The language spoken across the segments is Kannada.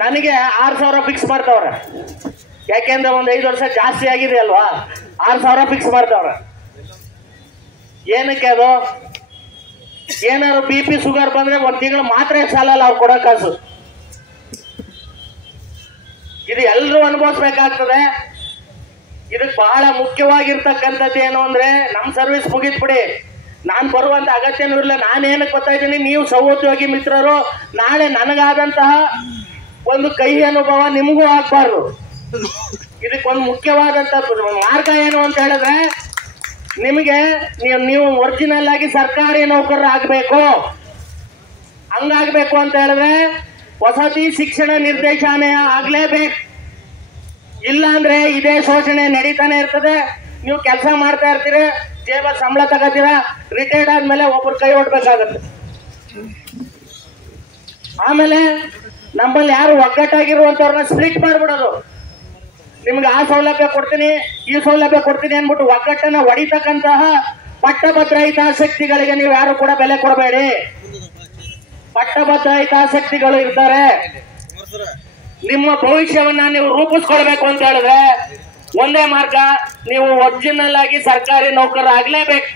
ನನಗೆ 6,000 ಫಿಕ್ಸ್ ಮಾಡ್ತಾವ್ರೆ. ಯಾಕೆಂದ್ರೆ ಒಂದು 5 ವರ್ಷ ಜಾಸ್ತಿ ಆಗಿದೆ ಅಲ್ವಾ, 6,000 ಫಿಕ್ಸ್ ಮಾಡ್ತಾವ್ರೆ. ಏನಕ್ಕೆ ಅದು? ಏನಾದ್ರು BP ಶುಗರ್ ಬಂದ್ರೆ 1 ತಿಂಗಳು ಮಾತ್ರ ಸಾಲಲ್ಲ ಅವ್ರು ಕೊಡೋ ಕಾಸು. ಇದು ಎಲ್ಲರೂ ಅನುಭವಿಸ್ಬೇಕಾಗ್ತದೆ. ಇದಕ್ಕೆ ಬಹಳ ಮುಖ್ಯವಾಗಿರ್ತಕ್ಕಂಥದ್ದು ಏನು ಅಂದ್ರೆ, ನಮ್ ಸರ್ವಿಸ್ ಮುಗಿದ್ಬಿಡಿ, ನಾನ್ ಬರುವಂತ ಅಗತ್ಯನೂ ಇಲ್ಲ. ನಾನೇನಕ್ಕೆ ಬರ್ತಾ ಇದ್ದೀನಿ, ನೀವು ಸಹೋದ್ಯೋಗಿ ಮಿತ್ರರು, ನಾಳೆ ನನಗಾದಂತಹ ಒಂದು ಕಹಿ ಅನುಭವ ನಿಮಗೂ ಆಗ್ಬಾರ್ದು. ಇದಕ್ಕೊಂದು ಮುಖ್ಯವಾದಂತ ಮಾರ್ಗ ಏನು ಅಂತ ಹೇಳಿದ್ರೆ, ನಿಮಗೆ ನೀವು ಒರಿಜಿನಲ್ ಆಗಿ ಸರ್ಕಾರಿ ನೌಕರರು ಆಗ್ಬೇಕು. ಹಂಗಾಗ್ಬೇಕು ಅಂತ ಹೇಳಿದ್ರೆ ವಸತಿ ಶಿಕ್ಷಣ ನಿರ್ದೇಶನಾಲಯ ಆಗ್ಲೇಬೇಕು. ಇಲ್ಲ ಅಂದ್ರೆ ಇದೇ ಶೋಷಣೆ ನಡೀತಾನೆ ಇರ್ತದೆ. ನೀವು ಕೆಲಸ ಮಾಡ್ತಾ ಇರ್ತೀರಿ, ಜೇಬ ಸಂಬಳ ತಗೋತೀರಾ, ರಿಟೈರ್ಡ್ ಆದ್ಮೇಲೆ ಒಬ್ರು ಕೈ ಹೊಡ್ಬೇಕಾಗತ್ತೆ. ಆಮೇಲೆ ನಮ್ಮಲ್ಲಿ ಯಾರು ಒಗ್ಗಟ್ಟಾಗಿರುವಂತವ್ರನ್ನ ಸ್ಪ್ಲಿಟ್ ಮಾಡ್ಬಿಡೋದು. ನಿಮ್ಗೆ ಆ ಸೌಲಭ್ಯ ಕೊಡ್ತೀನಿ, ಈ ಸೌಲಭ್ಯ ಕೊಡ್ತೀನಿ ಅನ್ಬಿಟ್ಟು ಒಗ್ಗಟ್ಟನ್ನ ಹೊಡಿತಕ್ಕಂತಹ ಪಟ್ಟಭದ್ರ ಹಿತಾಸಕ್ತಿಗಳಿಗೆ ನೀವು ಯಾರು ಕೂಡ ಬೆಲೆ ಕೊಡಬೇಡಿ. ಪಟ್ಟಭದ್ರ ಹಿತಾಸಕ್ತಿಗಳು ಇರ್ತಾರೆ. ನಿಮ್ಮ ಭವಿಷ್ಯವನ್ನ ನೀವು ರೂಪಿಸ್ಕೊಳ್ಬೇಕು ಅಂತ ಹೇಳಿದ್ರೆ ಒಂದೇ ಮಾರ್ಗ, ನೀವು ಒರಿಜಿನಲ್ ಆಗಿ ಸರ್ಕಾರಿ ನೌಕರ ಆಗ್ಲೇಬೇಕು.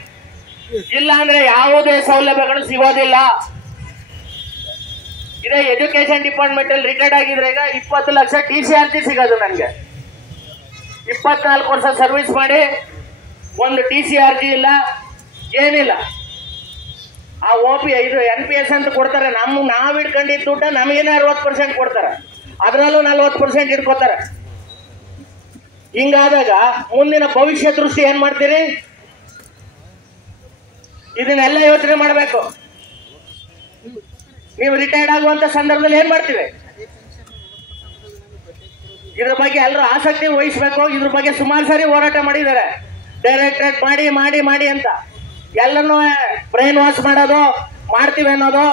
ಇಲ್ಲ ಅಂದ್ರೆ ಯಾವುದೇ ಸೌಲಭ್ಯಗಳು ಸಿಗೋದಿಲ್ಲ. ಇದೇ ಎಜುಕೇಶನ್ ಡಿಪಾರ್ಟ್ಮೆಂಟ್ ಅಲ್ಲಿ ರಿಟೈರ್ಡ್ ಆಗಿದ್ರೆ ಈಗ 20 ಲಕ್ಷ TCRG ಸಿಗೋದು. ನನಗೆ 24 ವರ್ಷ ಸರ್ವಿಸ್ ಮಾಡಿ ಒಂದು TCRG ಇಲ್ಲ, ಏನಿಲ್ಲ. ಆ OP ಇದು NPS ಅಂತ ಕೊಡ್ತಾರೆ. ನಾವ್ ಇಟ್ಕೊಂಡಿದ್ದ ದುಡ್ಡ ನಮಗೇನೆ 60% ಕೊಡ್ತಾರೆ, ಅದರಲ್ಲೂ 40% ಇಟ್ಕೋತಾರೆ. ಹಿಂಗಾದಾಗ ಮುಂದಿನ ಭವಿಷ್ಯ ದೃಷ್ಟಿ ಏನ್ ಮಾಡ್ತೀರಿ? ಇದನ್ನೆಲ್ಲ ಯೋಚನೆ ಮಾಡಬೇಕು. ನೀವು ರಿಟೈರ್ಡ್ ಆಗುವಂತ ಸಂದರ್ಭದಲ್ಲಿ ಏನ್ ಮಾಡ್ತೀವಿ? ಇದ್ರ ಬಗ್ಗೆ ಎಲ್ಲರೂ ಆಸಕ್ತಿ ವಹಿಸಬೇಕು. ಇದ್ರ ಬಗ್ಗೆ ಸುಮಾರು ಸಾರಿ ಹೋರಾಟ ಮಾಡಿದ್ದಾರೆ. ಡೈರೆಕ್ಟರೇಟ್ ಮಾಡಿ ಮಾಡಿ ಮಾಡಿ ಅಂತ ಎಲ್ಲನೂ ಬ್ರೈನ್ ವಾಶ್ ಮಾಡೋದು, ಮಾಡ್ತೀವಿ ಅನ್ನೋದು,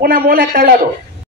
ಪುನಃ ಮೂಲೆಗೆ ತಳ್ಳೋದು.